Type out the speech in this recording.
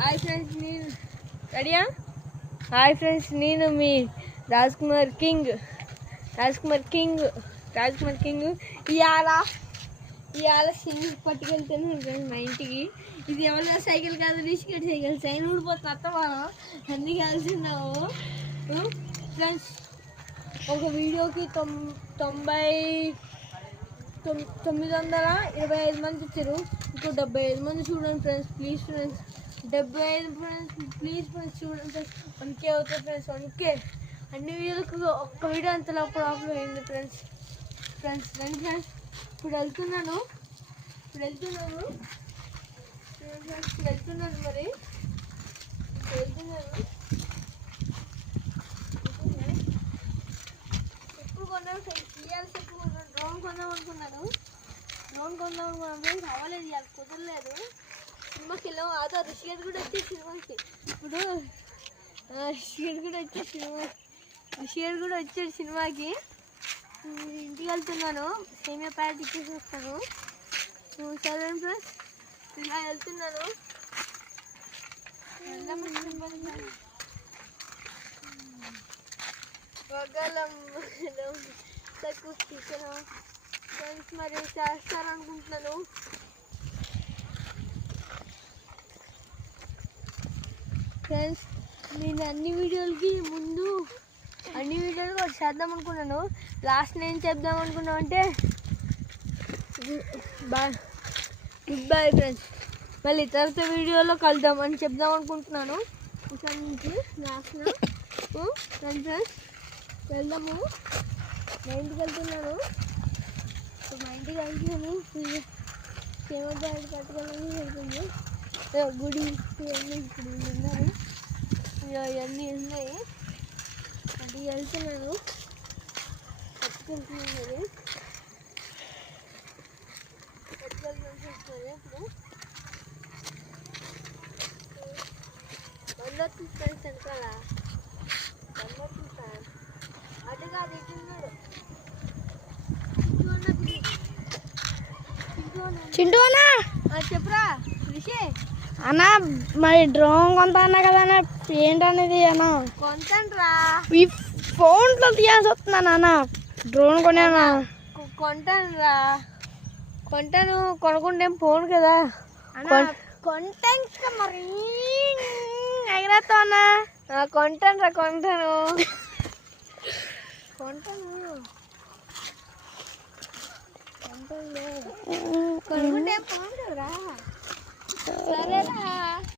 Hi friends, నేను రెడీయా? Hi friends, నేను మీ రాజ్కుమార్ కింగ్ ఇవాళ సింగ్ పట్టుకెళ్తాను ఫ్రెండ్స్ మా ఇంటికి. ఇది ఎవరిదో సైకిల్ కాదు, రిషికెట్ సైకిల్. సైన్ ఊడిపోతుంది అత్త మనం అన్నీ కలిసిన్నాము ఫ్రెండ్స్. ఒక వీడియోకి 925 మంది వచ్చారు. ఇంకో 75 మంది చూడండి friends, please friends. 75 friends, please friends చూడండి ఫ్రెండ్స్. 1K అవుతుంది ఫ్రెండ్స్, 1K. అన్ని వీడియోలకు ఒక్క వీడియో అంత లోపల అయింది ఫ్రెండ్స్. రండి ఫ్రెండ్స్, ఇప్పుడు వెళ్తున్నాను మరి ఎప్పుడు కొన్నాను డ్రోన్ కొందాం అనుకున్నాను ఫ్రెండ్స్. అవ్వలేదు, ఇవాళ కుదరలేదు. సినిమాకి వెళ్ళాము. అదో రిషికేట్ కూడా వచ్చే సినిమాకి. ఇప్పుడు రిషికేట్ కూడా వచ్చాడు సినిమాకి. ఇంటికి వెళ్తున్నాను, సేమియా ప్యాకెట్ ఇచ్చేసి వస్తాను. సరే ఫ్రెండ్స్, ఇలా వెళ్తున్నాను. ఫ్రెండ్స్ మరి చేస్తారనుకుంటున్నాను. ఫ్రెండ్స్, నేను అన్ని వీడియోలకి ఒకటి చేద్దాం అనుకున్నాను. లాస్ట్ నేను చెప్దాం అనుకున్నాను అంటే గుడ్ బై ఫ్రెండ్స్, మళ్ళీ తర్వాత వీడియోలో కలుద్దాం అని చెప్దాం అనుకుంటున్నాను. ఇక్కడ నుంచి లాస్ట్ ఫ్రెండ్స్ వెళ్దాము. మా ఇంటికి వెళ్తున్నాను. సేమదాడి పట్టుకెళ్ళని వెళ్తుంది. గుడి ఇవన్నీ ఉన్నాయి, ఇవన్నీ ఉన్నాయి. అది వెళ్తున్నాను, పట్టుకెళ్తున్నాను. ఇప్పుడు వందొచ్చు ఫ్రెండ్స్ వెనకాల అటు కాదు, ఇటున్నాడు చింటూ అన్న. చెప్పురా రిషి. అన్న మరి డ్రోన్ కొంత అన్నా కదా అన్న, ఏంటనేది అన్న? కొంటానురా, ఈ ఫోన్లో తీయాల్సి వస్తున్నాను అన్న. డ్రోన్ కొనేనా? కొంటాను. కొనుక్కుంటే ఫోన్ కదా కొంటా. ఇంకా మరి ఎగరేస్తా అన్న. కొంటాను కొనుక్కుంటే ఫోన్ కదరా. సరేరా.